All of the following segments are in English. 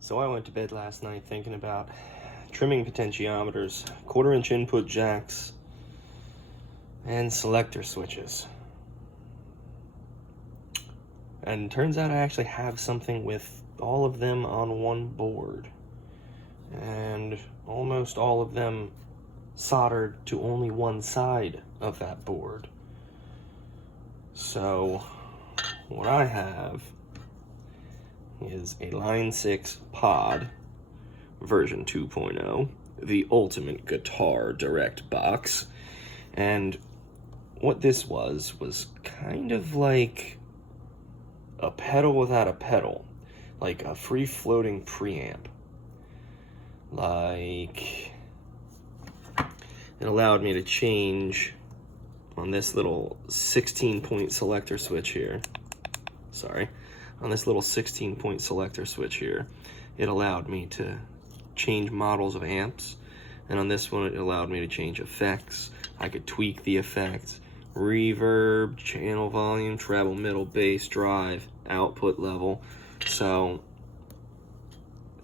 So I went to bed last night thinking about trimming potentiometers, quarter-inch input jacks, and selector switches. And turns out I actually have something with all of them on one board. And almost all of them soldered to only one side of that board. So what I have is a Line 6 pod version 2.0, the ultimate guitar direct box. And what this was kind of like a pedal without a pedal, like a free floating preamp. Like, it allowed me to change on this little 16-point selector switch here. On this little 16-point selector switch here, it allowed me to change models of amps. And on this one, it allowed me to change effects. I could tweak the effects, reverb, channel volume, treble, middle, bass, drive, output level. So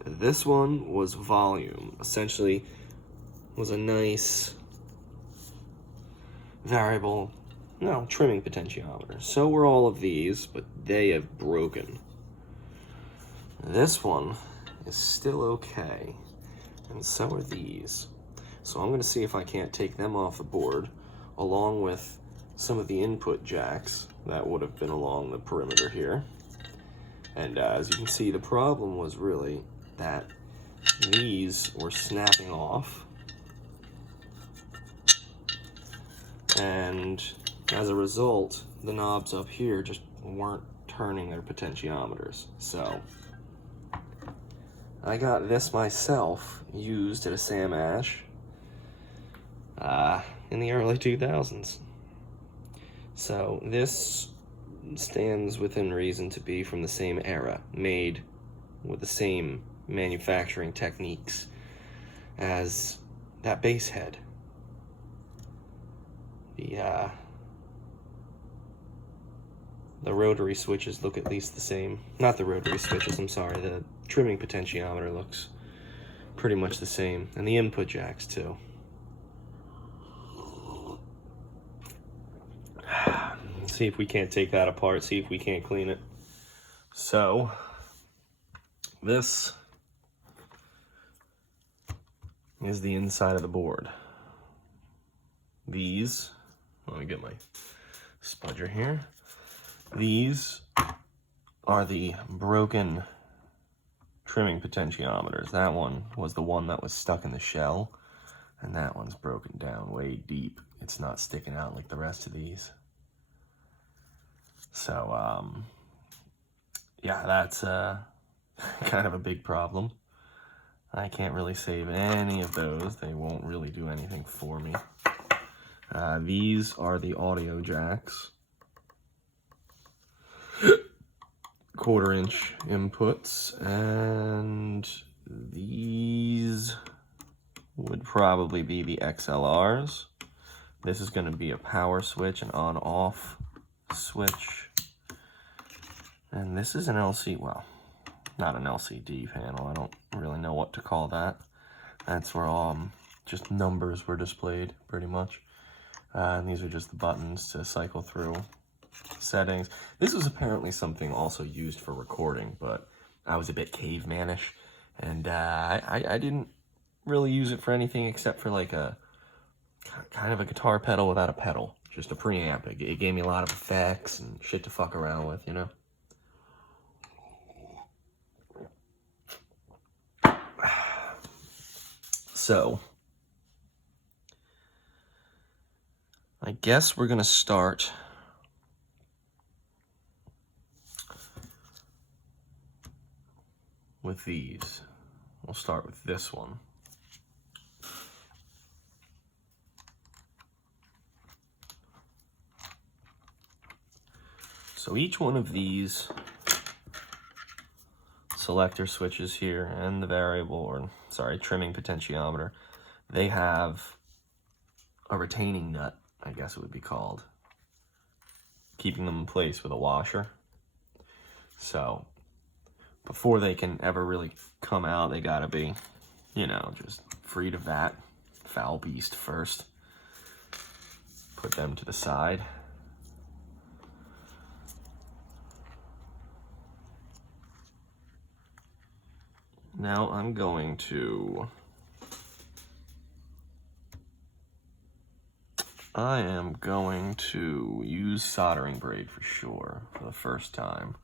this one was volume. Essentially, was a nice variable, trimming potentiometer. So were all of these, but they have broken. This one is still okay, and so are these. So I'm gonna see if I can't take them off the board, along with some of the input jacks that would have been along the perimeter here. And as you can see, the problem was really that these were snapping off, and as a result, the knobs up here just weren't turning their potentiometers. So I got this myself used at a Sam Ash in the early 2000s. So this stands within reason to be from the same era, made with the same manufacturing techniques as that bass head. The rotary switches look at least the same. Not the rotary switches, I'm sorry. The trimming potentiometer looks pretty much the same. And the input jacks, too. See if we can't take that apart, see if we can't clean it. So, this is the inside of the board. These, let me get my spudger here. These are the broken trimming potentiometers. That one was the one that was stuck in the shell, and that one's broken down way deep. It's not sticking out like the rest of these. So, yeah, that's kind of a big problem. I can't really save any of those. They won't really do anything for me. These are the audio jacks. Quarter-inch inputs, and these would probably be the XLRs. This is going to be a power switch, an on-off switch. And this is an LCD, well, not an LCD panel. I don't really know what to call that. That's where just numbers were displayed, pretty much. And these are just the buttons to cycle through settings. This was apparently something also used for recording, but I was a bit cavemanish, and I didn't really use it for anything except for like a kind of a guitar pedal without a pedal, just a preamp. It gave me a lot of effects and shit to fuck around with, you know? So, I guess we're gonna start with these. We'll start with this one. So each one of these selector switches here and the variable, or sorry, trimming potentiometer, they have a retaining nut, I guess it would be called, keeping them in place with a washer. So before they can ever really come out, they gotta be, you know, just freed of that foul beast first. Put them to the side. Now I'm going to, I am going to use soldering braid for sure for the first time.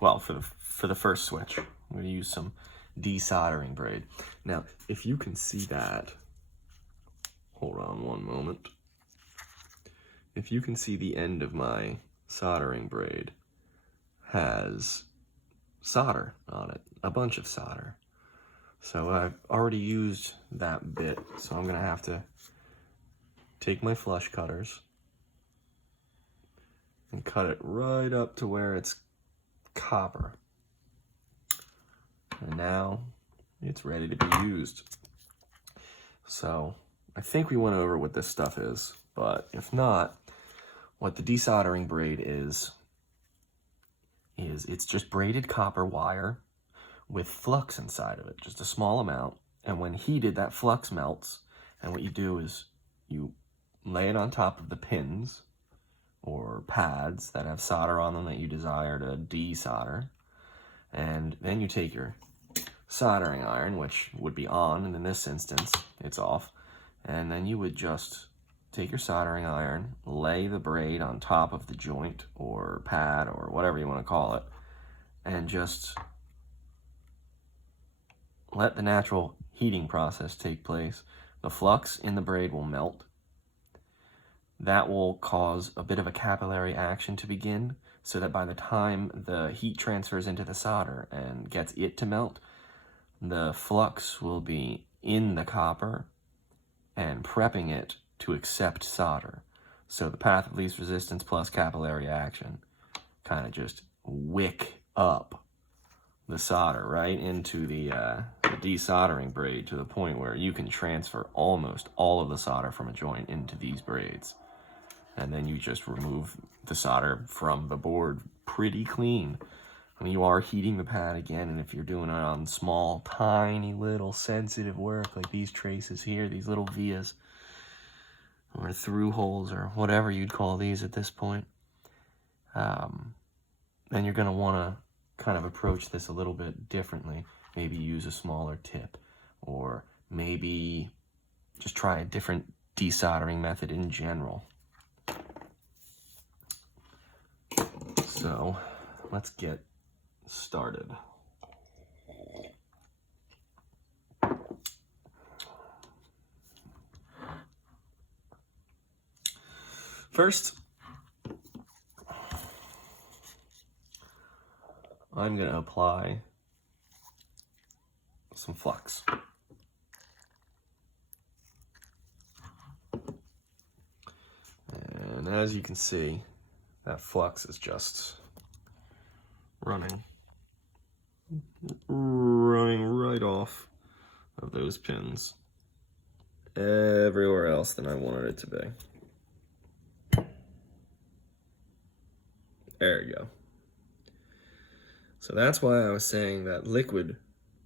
Well, for the first switch, I'm going to use some desoldering braid. Now, if you can see that, hold on one moment. If you can see, the end of my soldering braid has solder on it, a bunch of solder. So I've already used that bit, so I'm gonna have to take my flush cutters and cut it right up to where it's copper. And now it's ready to be used. So I think we went over what this stuff is, but if not, what the desoldering braid is it's just braided copper wire with flux inside of it, just a small amount. And when heated, that flux melts. And what you do is you lay it on top of the pins or pads that have solder on them that you desire to desolder. And then you take your soldering iron, which would be on, and in this instance, it's off. And then you would just take your soldering iron, lay the braid on top of the joint or pad or whatever you want to call it, and just let the natural heating process take place. The flux in the braid will melt. That will cause a bit of a capillary action to begin, so that by the time the heat transfers into the solder and gets it to melt, the flux will be in the copper and prepping it to accept solder. So the path of least resistance plus capillary action kind of just wick up the solder right into the desoldering braid to the point where you can transfer almost all of the solder from a joint into these braids. And then you just remove the solder from the board pretty clean. I mean, you are heating the pad again, and if you're doing it on small, tiny, little sensitive work like these traces here, these little vias, or through holes, or whatever you'd call these at this point, then you're going to want to kind of approach this a little bit differently. Maybe use a smaller tip, or maybe just try a different desoldering method in general. So let's get started. First, I'm going to apply some flux. And as you can see, that flux is just running right off of those pins everywhere else than I wanted it to be. There you go. So that's why I was saying that liquid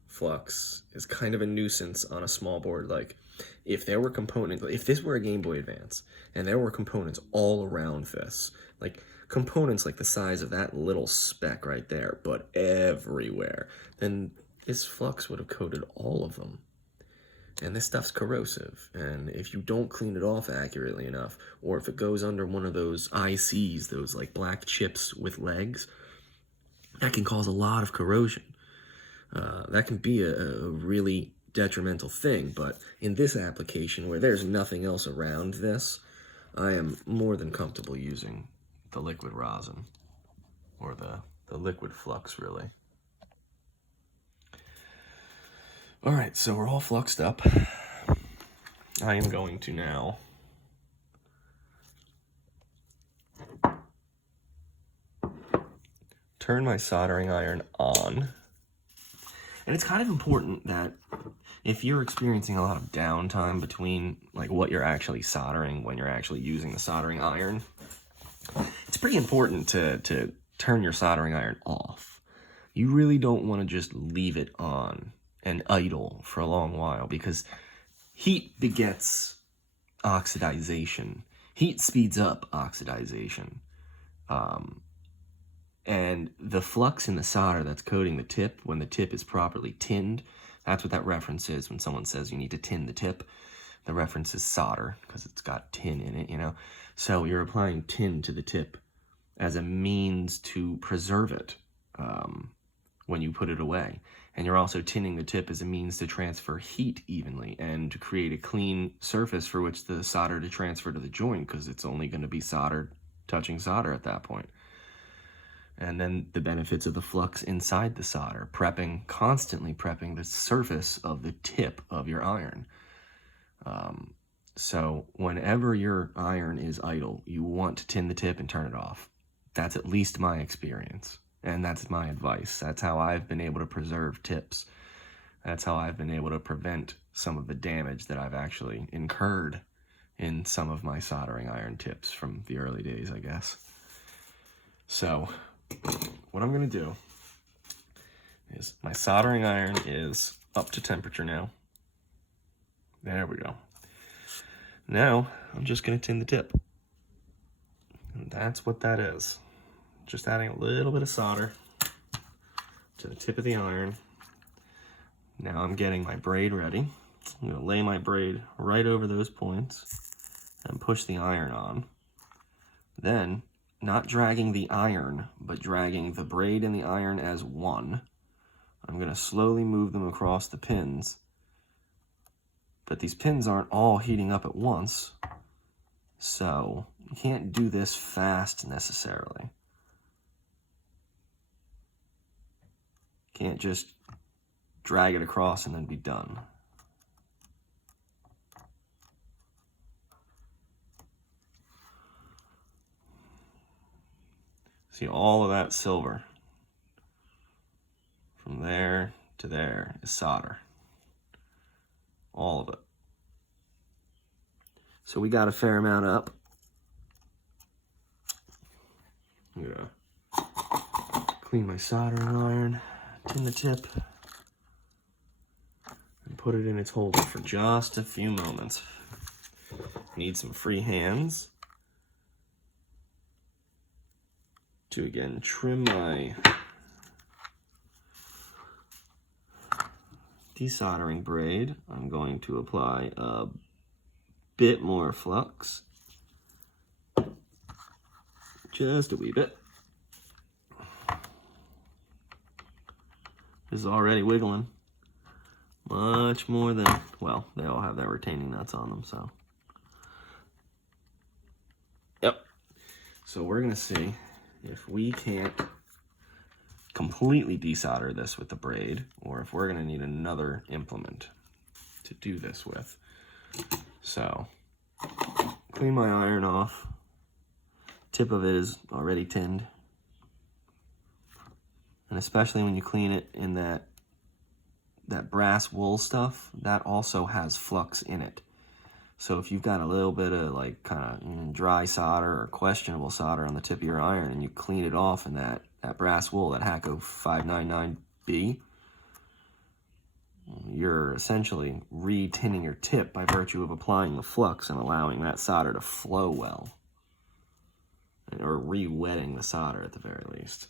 flux is kind of a nuisance on a small board. Like, if there were components, if this were a Game Boy Advance and there were components all around this, like components like the size of that little speck right there, but everywhere, then this flux would have coated all of them. And this stuff's corrosive, and if you don't clean it off accurately enough, or if it goes under one of those ICs, those like black chips with legs, that can cause a lot of corrosion. That can be a really detrimental thing, but in this application where there's nothing else around this, I am more than comfortable using the liquid rosin, or the liquid flux, really. All right, so we're all fluxed up. I am going to now turn my soldering iron on. And it's kind of important that if you're experiencing a lot of downtime between like what you're actually soldering when you're actually using the soldering iron, it's pretty important to turn your soldering iron off. you really don't want to just leave it on and idle for a long while, because heat begets oxidization. Heat speeds up oxidization. And the flux in the solder that's coating the tip, when the tip is properly tinned, that's what that reference is when someone says you need to tin the tip. The reference is solder because it's got tin in it, you know. So you're applying tin to the tip as a means to preserve it when you put it away. And you're also tinning the tip as a means to transfer heat evenly and to create a clean surface for which the solder to transfer to the joint, because it's only going to be soldered touching solder at that point. And then the benefits of the flux inside the solder, constantly prepping the surface of the tip of your iron. So whenever your iron is idle, you want to tin the tip and turn it off. That's at least my experience, and that's my advice. That's how I've been able to preserve tips. That's how I've been able to prevent some of the damage that I've actually incurred in some of my soldering iron tips from the early days, I guess. So what I'm going to do is, my soldering iron is up to temperature now. There we go. Now I'm just going to tin the tip. And that's what that is. Just adding a little bit of solder to the tip of the iron. Now I'm getting my braid ready. I'm going to lay my braid right over those points and push the iron on. Then, not dragging the iron, but dragging the braid and the iron as one, I'm going to slowly move them across the pins. But these pins aren't all heating up at once, so you can't do this fast necessarily. Can't just drag it across and then be done. See, all of that silver from there to there is solder. All of it. So we got a fair amount up. I'm gonna clean my soldering iron, tin the tip, and put it in its holder for just a few moments. Need some free hands to again trim my desoldering braid. I'm going to apply a bit more flux, just a wee bit. This is already wiggling much more than, well, they all have their retaining nuts on them, so. Yep. So we're gonna see if we can't completely desolder this with the braid, or if we're gonna need another implement to do this with. So, clean my iron off. Tip of it is already tinned. And especially when you clean it in that brass wool stuff, that also has flux in it. So if you've got a little bit of like kind of dry solder or questionable solder on the tip of your iron and you clean it off in that brass wool, that Hacko 599B, you're essentially re-tinning your tip by virtue of applying the flux and allowing that solder to flow well. Or re-wetting the solder at the very least.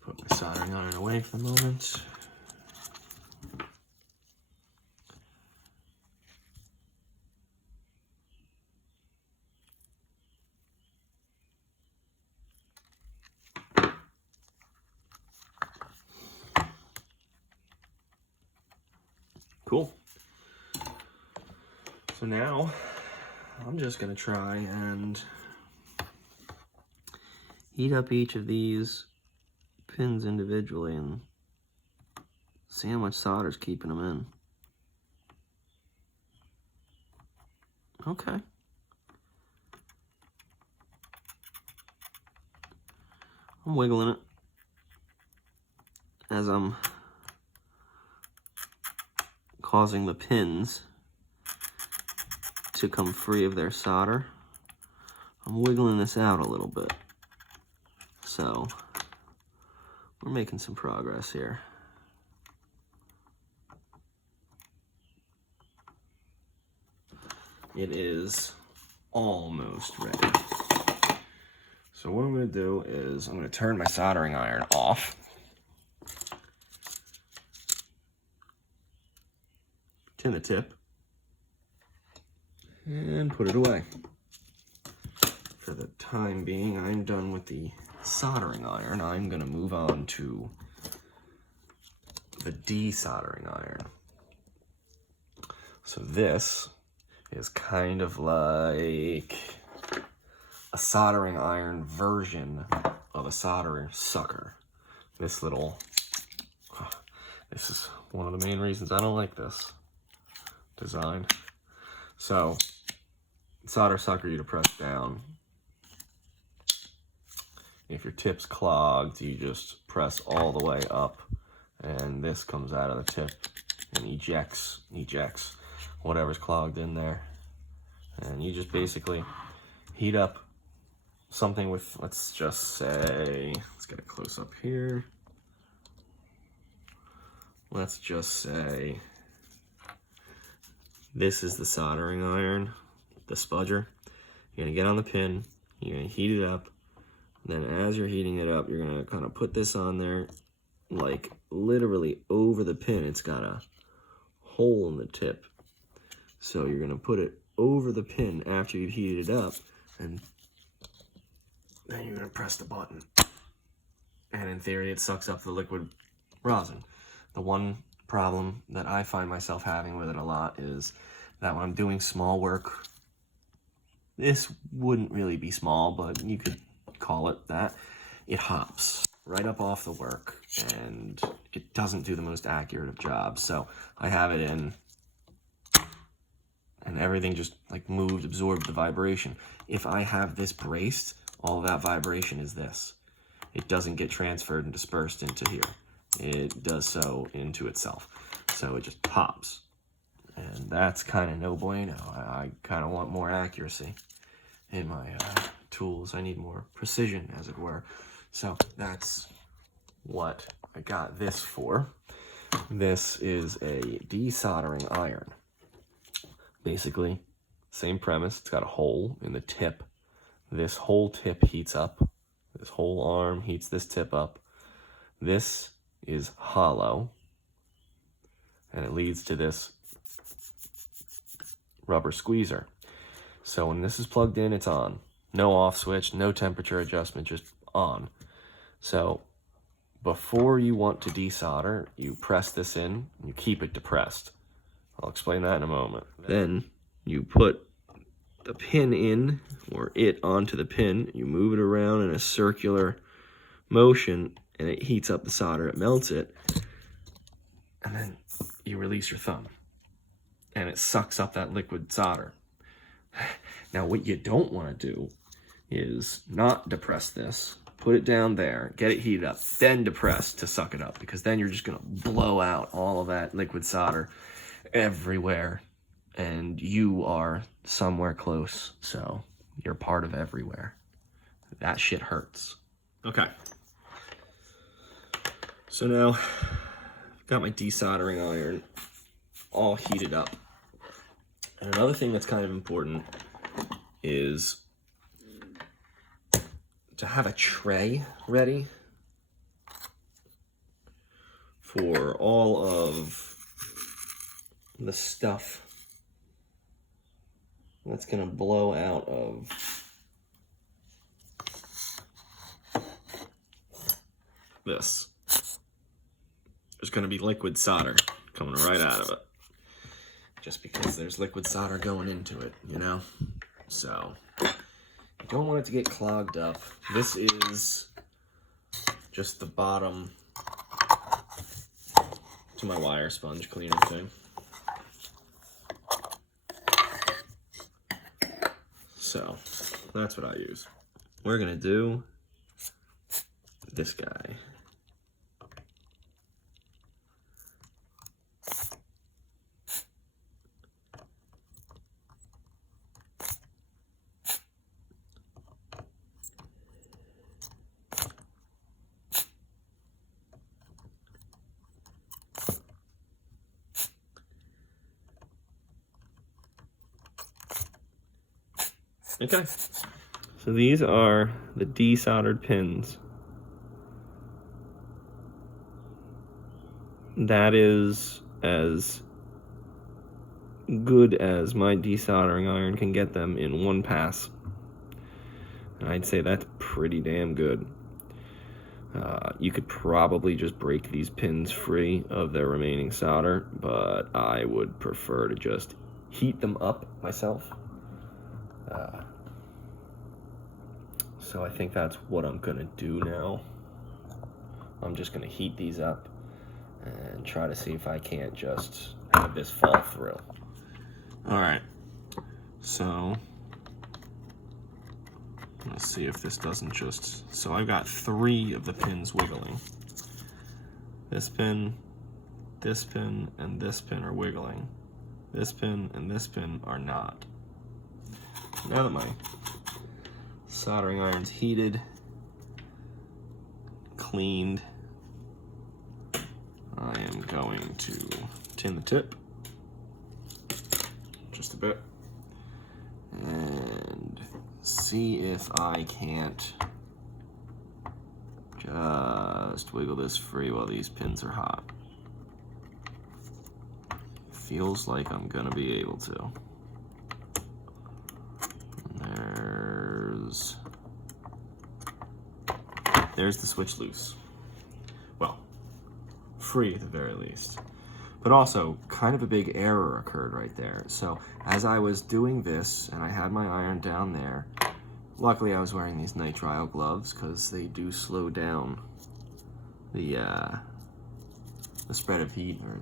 Put my soldering iron away for the moment. Cool. So now I'm just going to try and heat up each of these pins individually and see how much solder's keeping them in. Okay. I'm wiggling it as I'm causing the pins to come free of their solder. I'm wiggling this out a little bit. So we're making some progress here. It is almost ready. So what I'm going to do is I'm going to turn my soldering iron off. Tin the tip. And put it away. For the time being, I'm done with the soldering iron. I'm going to move on to the desoldering iron. So this is kind of like a soldering iron version of a solder sucker. This is one of the main reasons I don't like this design. So, solder sucker, you to press down. If your tip's clogged, you just press all the way up, and this comes out of the tip and ejects whatever's clogged in there. And you just basically heat up something with, let's just say, let's get a close up here. Let's just say this is the soldering iron, the spudger. You're gonna get on the pin, you're gonna heat it up. Then as you're heating it up, you're gonna kind of put this on there, like literally over the pin. It's got a hole in the tip. So you're gonna put it over the pin after you've heated it up, and then you're gonna press the button. And in theory, it sucks up the liquid rosin. The one problem that I find myself having with it a lot is that when I'm doing small work, this wouldn't really be small, but you could call it that, it hops right up off the work and it doesn't do the most accurate of jobs. So I have it in and everything just like moved, absorbed the vibration. If I have this braced, all that vibration is this. It doesn't get transferred and dispersed into here. It does so into itself. So it just pops. And that's kind of no bueno. I kind of want more accuracy in my tools. I need more precision, as it were. So that's what I got this for. This is a desoldering iron. Basically, same premise. It's got a hole in the tip. This whole tip heats up. This whole arm heats this tip up. This is hollow, and it leads to this rubber squeezer. So when this is plugged in, it's on. No off switch, no temperature adjustment, just on. So before you want to desolder, you press this in, and you keep it depressed. I'll explain that in a moment. Then you put the pin in, or it onto the pin, you move it around in a circular motion, and it heats up the solder, it melts it, and then you release your thumb, and it sucks up that liquid solder. Now, what you don't want to do is not depress this, put it down there, get it heated up, then depress to suck it up, because then you're just going to blow out all of that liquid solder everywhere, and you are somewhere close, so you're part of everywhere. That shit hurts. Okay. So now, I've got my desoldering iron all heated up. And another thing that's kind of important is to have a tray ready for all of the stuff that's going to blow out of this. There's going to be liquid solder coming right out of it. Just because there's liquid solder going into it, you know? So, you don't want it to get clogged up. This is just the bottom to my wire sponge cleaner thing. So, that's what I use. We're going to do this guy. Okay. So these are the desoldered pins. That is as good as my desoldering iron can get them in one pass. And I'd say that's pretty damn good. You could probably just break these pins free of their remaining solder, but I would prefer to just heat them up myself. So I think that's what I'm gonna do now. I'm just gonna heat these up and try to see if I can't just have this fall through. All right, so let's see if this doesn't just, so I've got 3 of the pins wiggling. This pin, and this pin are wiggling. This pin and this pin are not. Now that my soldering iron's heated, cleaned, I am going to tin the tip just a bit and see if I can't just wiggle this free while these pins are hot. Feels like I'm gonna be able to. There's the switch loose. Well, free at the very least. But also, kind of a big error occurred right there. So as I was doing this, and I had my iron down there, luckily I was wearing these nitrile gloves because they do slow down the spread of heat, or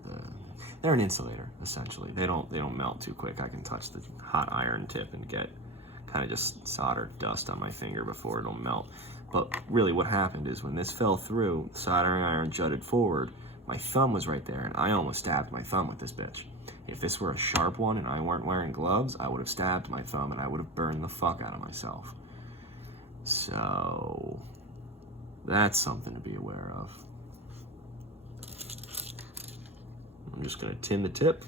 they're an insulator essentially. They don't melt too quick. I can touch the hot iron tip and get kind of just solder dust on my finger before it'll melt. But really what happened is when this fell through, the soldering iron jutted forward, my thumb was right there, and I almost stabbed my thumb with this bitch. If this were a sharp one and I weren't wearing gloves, I would have stabbed my thumb and I would have burned the fuck out of myself. So that's something to be aware of. I'm just gonna tin the tip,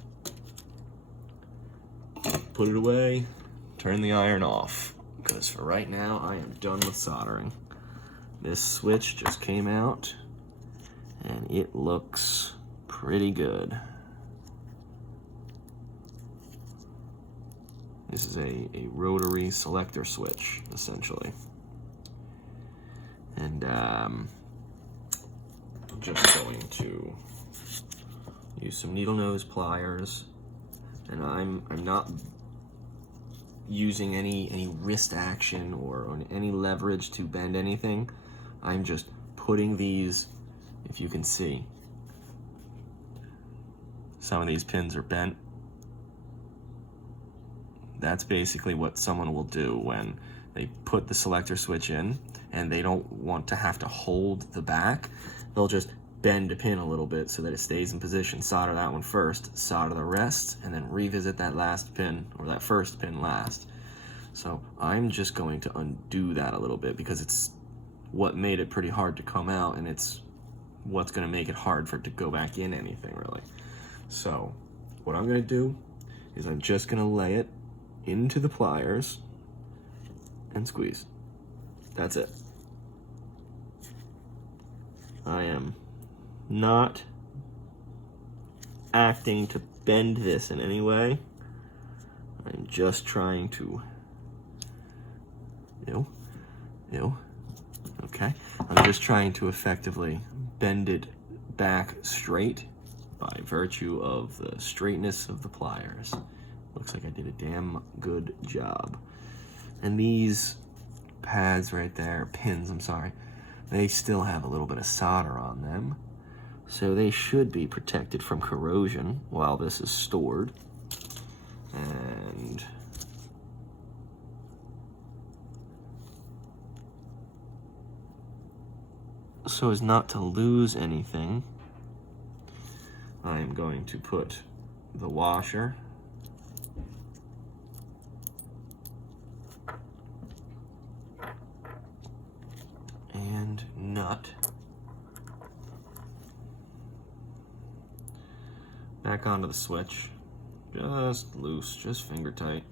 put it away, turn the iron off, because for right now I am done with soldering. This switch just came out and it looks pretty good. This is a rotary selector switch, essentially. And I'm just going to use some needle nose pliers, and I'm not using any wrist action or any leverage to bend anything. I'm just putting these, if you can see, some of these pins are bent. That's basically what someone will do when they put the selector switch in and they don't want to have to hold the back. They'll just bend a pin a little bit so that it stays in position, solder that one first, solder the rest, and then revisit that last pin, or that first pin last. So I'm just going to undo that a little bit because it's what made it pretty hard to come out, and it's what's going to make it hard for it to go back in anything, really. So what I'm going to do is I'm just going to lay it into the pliers and squeeze. That's it. I am not acting to bend this in any way. I'm just trying to, okay. I'm just trying to effectively bend it back straight by virtue of the straightness of the pliers. Looks like I did a damn good job. And these pads right there, pins, I'm sorry, they still have a little bit of solder on them. So they should be protected from corrosion while this is stored. And so as not to lose anything, I'm going to put the washer and nut back onto the switch, just loose, just finger tight.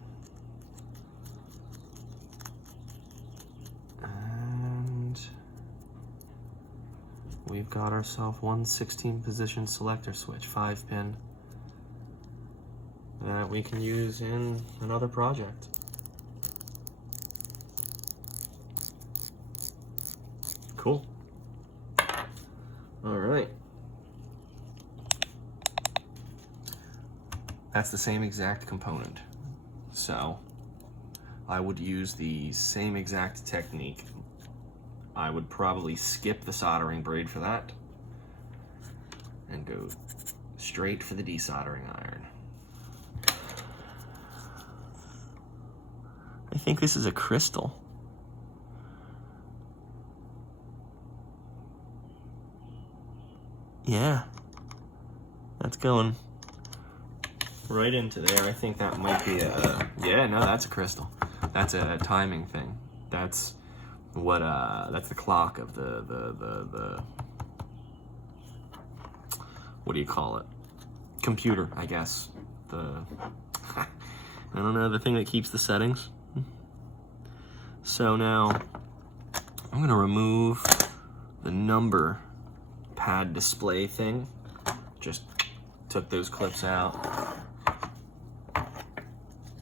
we've got ourselves one 16-position selector switch, 5-pin, that we can use in another project. Cool. All right. That's the same exact component. So I would use the same exact technique. I would probably skip the soldering braid for that and go straight for the desoldering iron. I think this is a crystal. Yeah, that's going right into there. I think that might be a, yeah, no, that's a crystal. That's a timing thing. That's what, that's the clock of the what do you call it? Computer, I guess. I don't know, the thing that keeps the settings. So now I'm gonna remove the number pad display thing. Just took those clips out.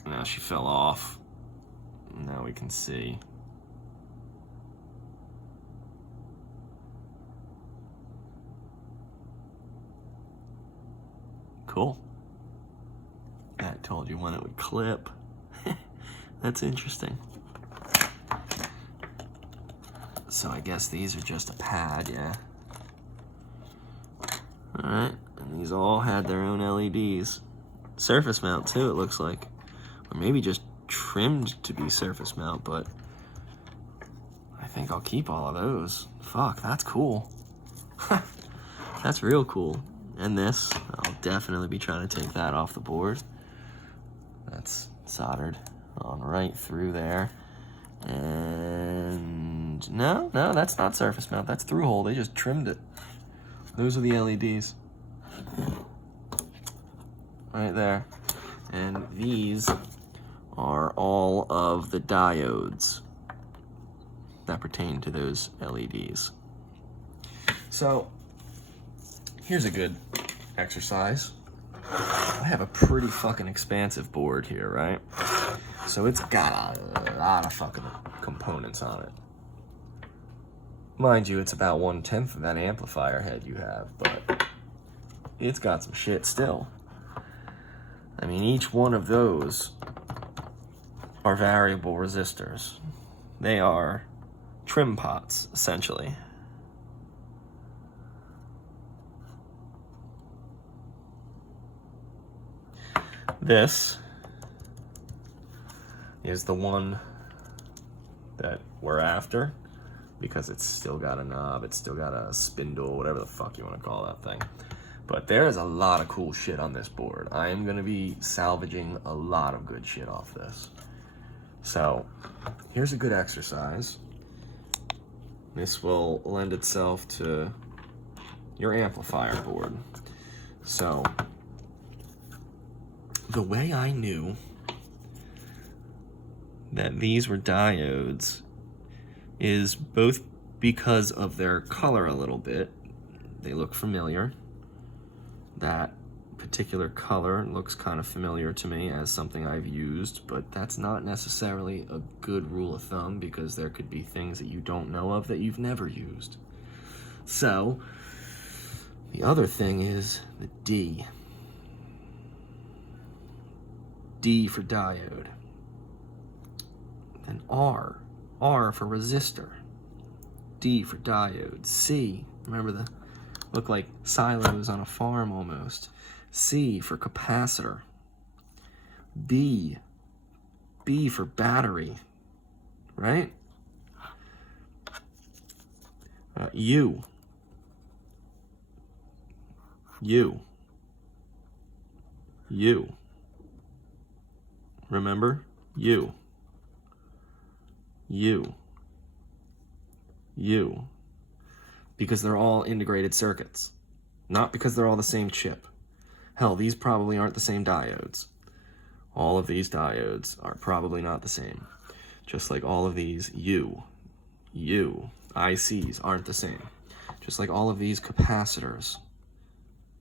Now she fell off. Now we can see. Cool. That told you when it would clip. That's interesting. So I guess these are just a pad, yeah. All right, and these all had their own LEDs. Surface mount too, it looks like. Or maybe just trimmed to be surface mount, but I think I'll keep all of those. Fuck, that's cool. That's real cool. And this, I'll definitely be trying to take that off the board. That's soldered on right through there. And no, that's not surface mount, that's through hole. They just trimmed it. Those are the LEDs. Right there. And these are all of the diodes that pertain to those LEDs. So, here's a good exercise. I have a pretty fucking expansive board here, right? So it's got a lot of fucking components on it. Mind you, it's about 1/10 of that amplifier head you have, but it's got some shit still. I mean, each one of those are variable resistors. They are trim pots, essentially. This is the one that we're after, because it's still got a knob, it's still got a spindle, whatever the fuck you want to call that thing. But there's a lot of cool shit on this board. I am going to be salvaging a lot of good shit off this. So, here's a good exercise. This will lend itself to your amplifier board. So, the way I knew that these were diodes is both because of their color a little bit. They look familiar. That particular color looks kind of familiar to me as something I've used, but that's not necessarily a good rule of thumb, because there could be things that you don't know of that you've never used. So, the other thing is the D. D for diode. Then R. R for resistor. D for diode. C, remember the, look like silos on a farm almost. C for capacitor. B for battery, right? U. Remember? U. Because they're all integrated circuits. Not because they're all the same chip. Hell, these probably aren't the same diodes. All of these diodes are probably not the same. Just like all of these ICs aren't the same. just like all of these capacitors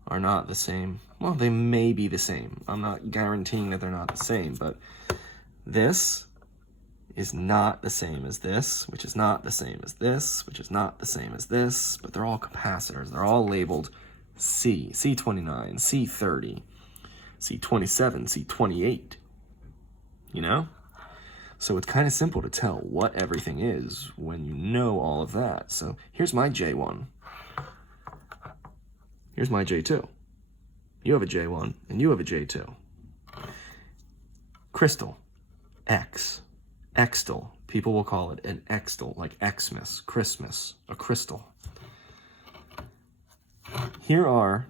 are not the same. Well, they may be the same. I'm not guaranteeing that they're not the same, but this is not the same as this, which is not the same as this, which is not the same as this, but they're all capacitors. They're all labeled C, C29, C30, C27, C28, you know? So it's kind of simple to tell what everything is when you know all of that. So here's my J1. Here's my J2. You have a J1, and you have a J2. Crystal, X. Xtal. People will call it an Xtal, like Xmas, Christmas, a crystal. Here are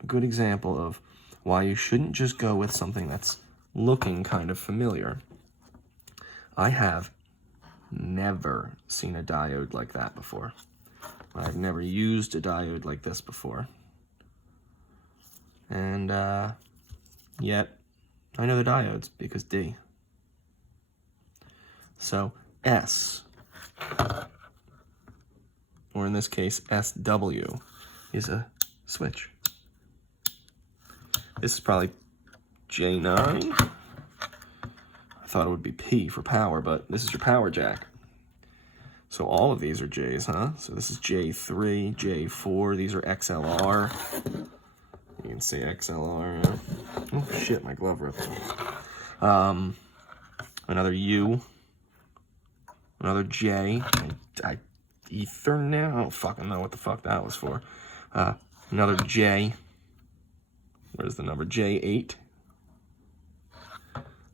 a good example of why you shouldn't just go with something that's looking kind of familiar. I have never seen a diode like that before. I've never used a diode like this before. And yet, I know the diodes because D. So S, or in this case SW, is a switch. This is probably J9. I thought it would be P for power, but this is your power jack. So all of these are J's, huh? So this is J3, J4, these are XLR. You can see XLR. Oh shit, my glove ripped. Another U. Another J. Ether now? I don't fucking know what the fuck that was for. Another J. Where's the number? J8.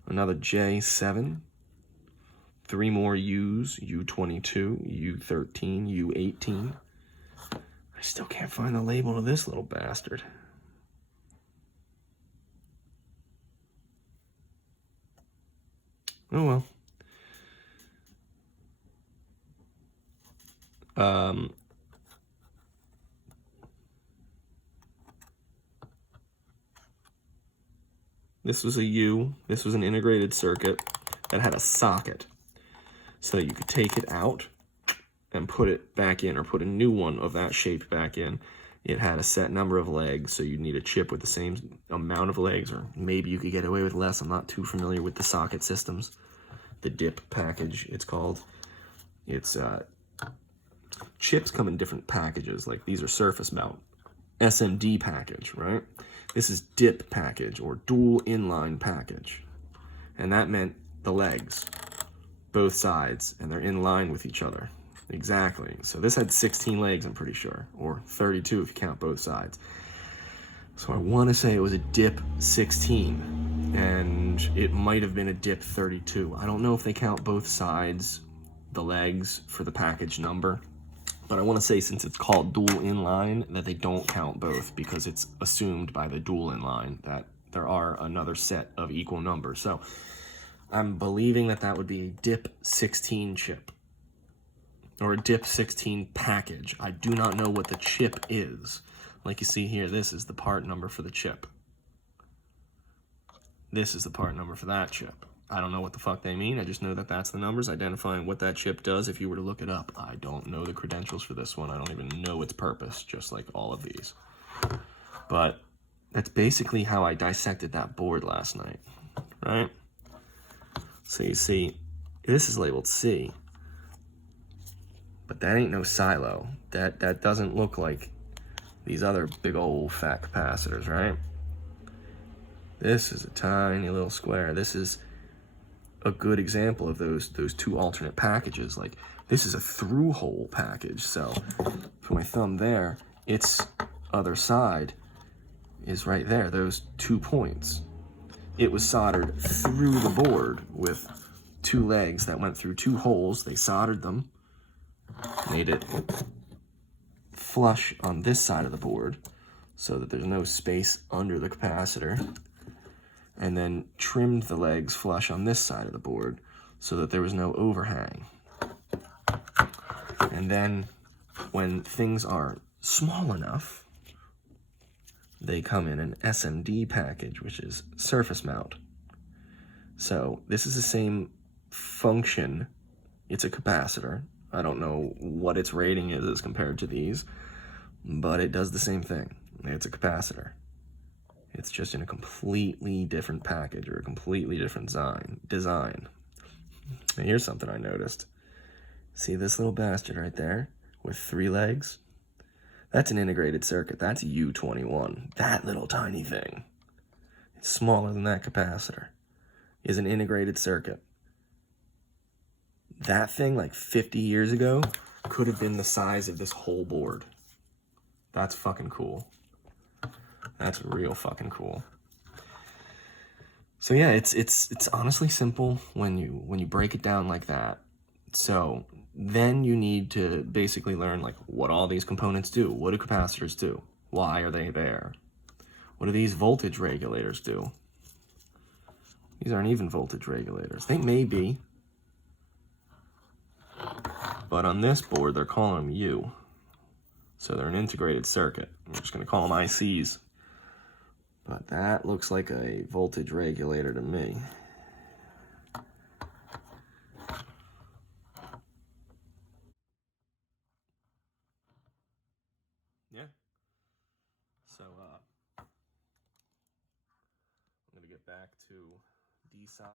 Another J7. 3 more U's. U22, U13, U18. I still can't find the label to this little bastard. Oh well. This was a U. This was an integrated circuit that had a socket. So that you could take it out and put it back in, or put a new one of that shape back in. It had a set number of legs, so you'd need a chip with the same amount of legs, or maybe you could get away with less. I'm not too familiar with the socket systems. The DIP package, it's called. It's chips come in different packages. Like these are surface mount. SMD package, right? This is DIP package, or dual inline package. And that meant the legs, both sides, and they're in line with each other. Exactly. So this had 16 legs, I'm pretty sure, or 32 if you count both sides. So I want to say it was a DIP 16, and it might have been a DIP 32. I don't know if they count both sides, the legs, for the package number, but I want to say, since it's called dual inline, that they don't count both, because it's assumed by the dual inline that there are another set of equal numbers. So I'm believing that that would be a DIP 16 chip, or a DIP 16 package. I do not know what the chip is. Like you see here, this is the part number for the chip. This is the part number for that chip. I don't know what the fuck they mean. I just know that that's the numbers identifying what that chip does if you were to look it up. I don't know the credentials for this one. I don't even know its purpose, just like all of these. But that's basically how I dissected that board last night, right? So you see, this is labeled C, but that ain't no silo. That doesn't look like these other big old fat capacitors, right? This is a tiny little square. This is a good example of those two alternate packages. Like, this is a through hole package. So put my thumb there, its other side is right there, those 2 points. It was soldered through the board with 2 legs that went through 2 holes. They soldered them, made it flush on this side of the board so that there's no space under the capacitor, and then trimmed the legs flush on this side of the board so that there was no overhang. And then when things are small enough, they come in an SMD package, which is surface mount. So this is the same function. It's a capacitor, I don't know what its rating is as compared to these, but it does the same thing. It's a capacitor. It's just in a completely different package or a completely different design. And here's something I noticed. See this little bastard right there with 3 legs? That's an integrated circuit. That's U21. That little tiny thing, it's smaller than that capacitor, is an integrated circuit. That thing, like 50 years ago, could have been the size of this whole board. That's fucking cool. That's real fucking cool. So yeah, it's honestly simple when you break it down like that. So then you need to basically learn like what all these components do. What do capacitors do? Why are they there? What do these voltage regulators do? These aren't even voltage regulators. They may be, but on this board they're calling them U. So they're an integrated circuit. I'm just going to call them ICs. But that looks like a voltage regulator to me. Yeah. So I'm going to get back to decide.